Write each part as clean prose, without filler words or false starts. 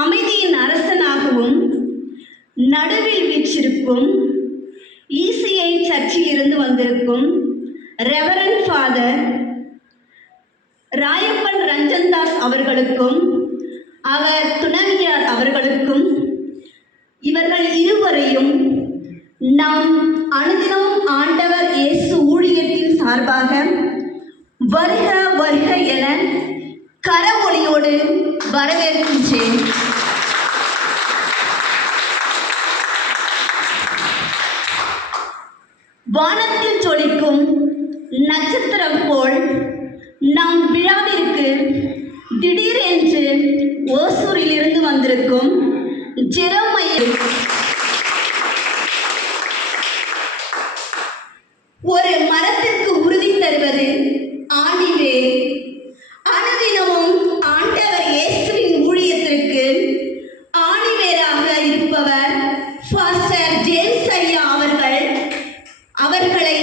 அமைதியின் அரசனாகவும் நடுவில் வீற்றிருக்கும் ECI சர்ச்சில் இருந்து வந்திருக்கும் ரெவரண்ட் ஃபாதர் ராயப்பன் ரஞ்சன்தாஸ் அவர்களுக்கும் அவர் துணைவியார் அவர்களுக்கும் இவர்கள் இருவரையும் நாம் அனுதினமும் ஆண்டவர் இயேசு ஊழியத்தின் சார்பாக வருக வருக என கரவொலியோடு வரவேற்கின்றேன். வானத்தில் ஜொலிக்கும் நட்சத்திரம் போல் நாம் விழாவிற்கு திடீரென்று ஓசூரில் இருந்து வந்திருக்கும் ஜெரோமையா ஒரு மரத்திற்கு உறுதி தருவது ஆணிவே. அனுதினமும் ஆண்டவர் இயேசுவின் ஊழியத்திற்கு ஆணிவேராக இருப்பவர் பாஸ்டர் ஜேம்ஸ் ஐயா அவர்களை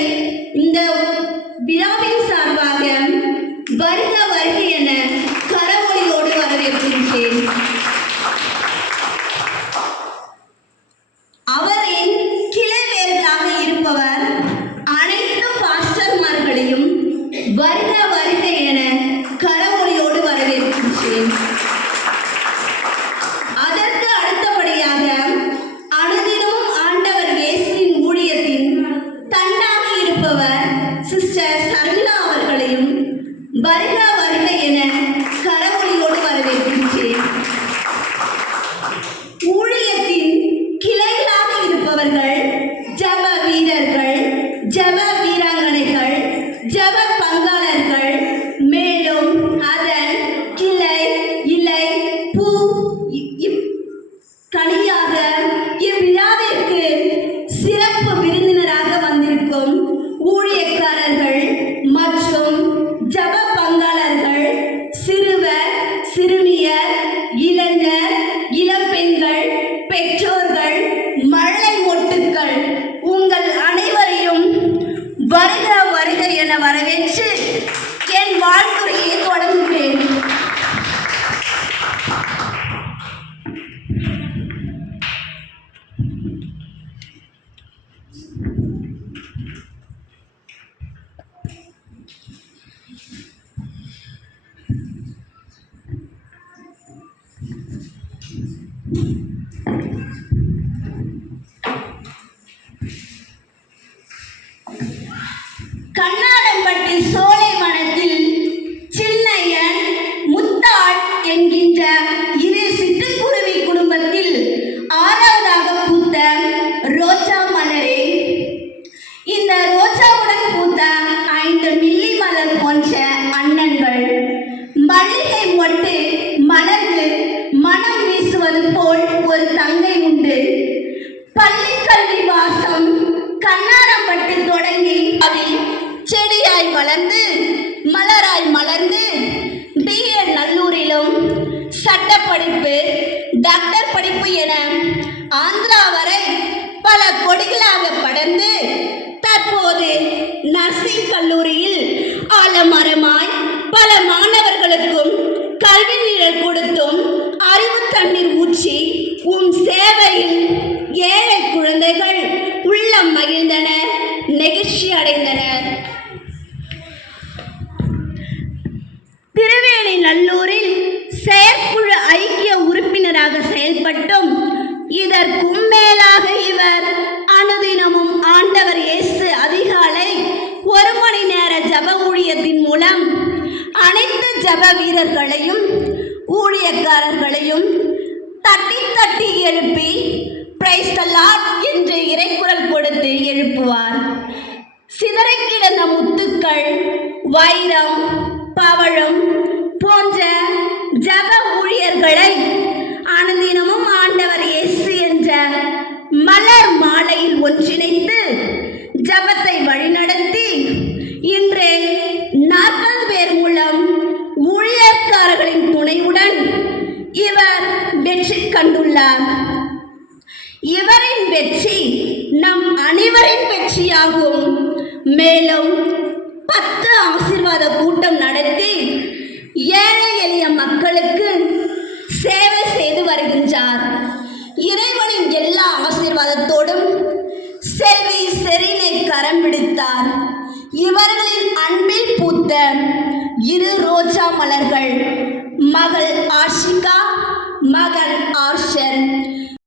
இந்த விழாவின் சார்பாக வருக வருக என கரவொலியோடு வரவேற்கின்றேன். அவரின் கிளைவேர்களாக இருப்பவர் அனைத்து பாஸ்டர்மார்களையும் வருக வருக என கரவொலியோடு வரவேற்கின்றேன். அதற்கு அடுத்தபடியாக அனுதினமும் ஆண்டவர் இயேசுவின் ஊழியத்தின் தண்டாக இருப்பவர் சிஸ்டர் சர்மிளா அவர்களையும் வருக வருக என கரவொலியோடு வரவேற்கின்றேன். ஊழியத்தின் கிளைகளாக இருப்பவர்கள் ஜப வீரர்கள், ஜப வீராங்கனைகள், ஜப பங்காளர்கள், மேலும் அதன் கிளை இலை பூ கனியாக இவ்விழாவிற்கு சிறப்பு விருந்தினராக வந்திருக்கும் ஊழியக்காரர்கள் மற்றும் ஜப பங்காளர்கள், சிறுவர் சிறுமியர், இளைஞர் இளம்பெண்கள், பெற்றோர்கள், மழலை மொட்டுக்கள் உங்கள் அனைவரையும் வருக வருக என வரவேற்று என் வாழ்த்துறையை தொடங்குகிறேன். கண்ணாடம்பட்டி சோலைவனத்தில் சின்னையன் முத்தாள் என்கின்ற இரு சிட்டுக்குருவி குடும்பத்தில் 6வதாக பூத்த ரோஜா மலரே, இந்த ரோஜாவுடன் பூத்த 5 மில்லி மலர் போன்ற அண்ணன்கள், மல்லிகை மொட்டு மலர்ந்து மனம் வீசுவது போல் ஒரு தங்கை உண்டு. பள்ளி கல்வி வாசம் கண்ணாரம்பட்டு தொடங்கி அதில் செடியாய் வளர்ந்து மலராய் மலர்ந்து BA நல்லூரிலும் சட்டப்படிப்பு, டாக்டர் படிப்பு என ஆந்திரா வரை பல கொடிகளாக படர்ந்து தற்போது நர்சிங் கல்லூரியில் ஆலமரமாய் பல மாணவர்களுக்கும் கல்வி நிழல் கொடுத்தும் அறிவு தண்ணீர் ஊற்றி சேவையில் ஏழை குழந்தைகள் உள்ளம் மகிழ்ந்தனர், நெகிழ்ச்சி அடைந்தனர். திருவேணி நல்லூரில் செயற்குழு ஐக்கிய உறுப்பினராக செயல்பட்டும் இதற்கும் மேலாக இவர் அனுதினமும் ஆண்டவர் இயேசு அதிகாலை 1 மணி நேர ஜப ஊழியத்தின் மூலம் அனைத்து ஜப வீரர்களையும் ஊழியக்காரர்களையும் தட்டி தட்டி எழுப்பி பிரைஸ் தி லார்ட் என்று இறைக்குரல் கொடுத்து எழுப்புவார். சிதறி கிடந்த முத்துக்கள், வைரம், பவழம் போன்ற ஜப ஊழியர்களை அனுதினமும் ஆண்டவர் இயேசு என்ற மலர் மாலையில் ஒன்றிணைத்து ஜபத்தை வழிநடத்தி இன்று 40 பேர் மூலம் ஊழியர்காரர்களின் துணையுடன் இவர் வெற்றி கண்டுள்ளார். இவரின் வெற்றி நம் அனைவரின் வெற்றியாகும். மேலும் 10 ஆசீர்வாத கூட்டம் நடத்தி ஏழை எளிய மக்களுக்கு சேவை செய்து வருகின்றார். இறைவனின் எல்லா ஆசீர்வாதத்தோடும் செல்வி செரீனை கரம் பிடித்தார். இவர்களின் அன்பில் பூத்த இரு ரோஜா மலர்கள் மகள் ஆஷிகா, மகன் ஆர்ஷ்